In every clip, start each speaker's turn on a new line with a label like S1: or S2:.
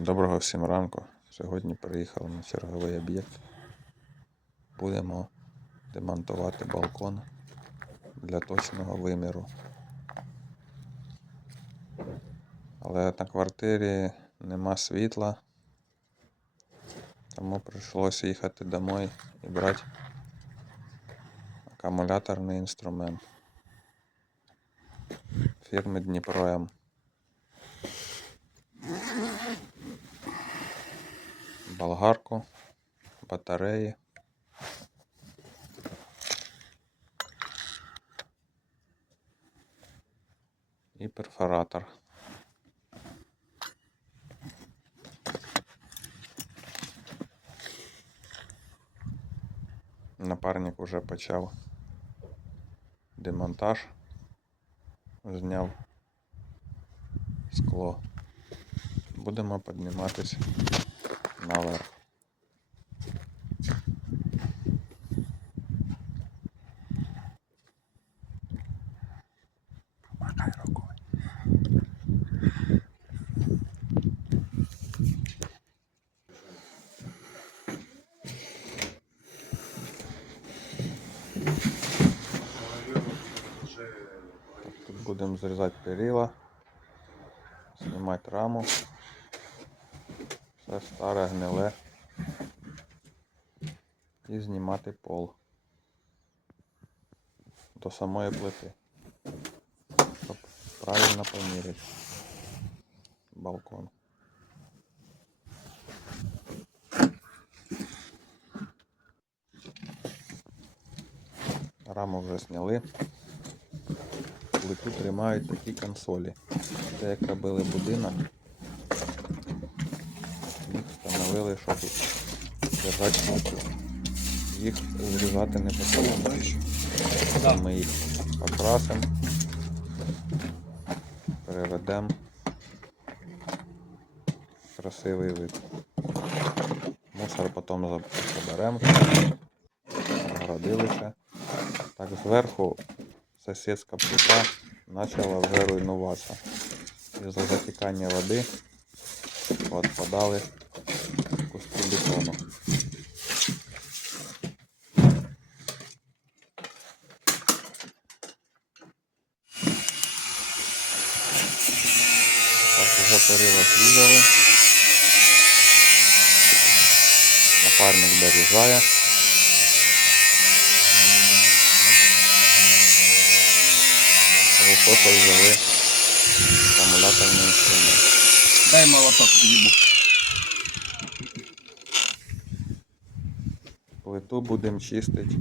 S1: Доброго всім ранку. Сьогодні приїхали на черговий об'єкт. Будемо демонтувати балкон для точного виміру. Але на квартирі нема світла, тому прийшлося їхати домой і брати акумуляторний інструмент фірми Дніпро болгарку, батареї. І перфоратор. Напарник уже почав демонтаж. Зняв скло. Будемо підніматись наверх. Тут будемо зрізати перила, знімати раму. Все старе, гниле. І знімати пол до самої плити. Щоб правильно поміряти балкон. Раму вже зняли. Плиту тримають такі консолі. Це як робили будинок. Їх встановили, щоб держати плиту. Їх зрізати не потрібно. Ми їх покрасимо, переведемо красивий вид. Мусор потім заберемо, огородилися. Так зверху сусідська плита почала вже руйнуватися. Із-за затікання води відпадали куски. Так, вже перила зрізали. Напарник дорізає. Високо взяли акумуляторний інструмент.
S2: Дай молоток їбу.
S1: Плиту будемо чистити.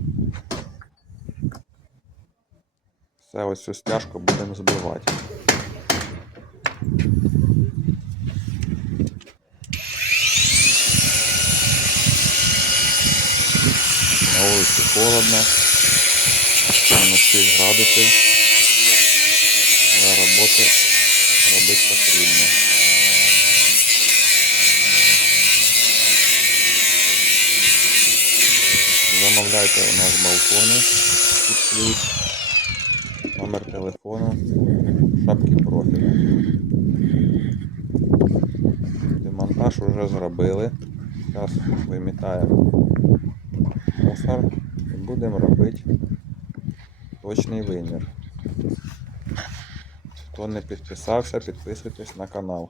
S1: Все ось цю стяжку будемо збивати. На вулиці холодно, мінус 6 градусів, але роботи робити потрібно. Замовляйте у нас балкони під ключ, номер телефону, шапки профілю. Демонтаж вже зробили. Зараз вимітаємо мусор і будемо робити точний вимір. Хто не підписався, підписуйтесь на канал.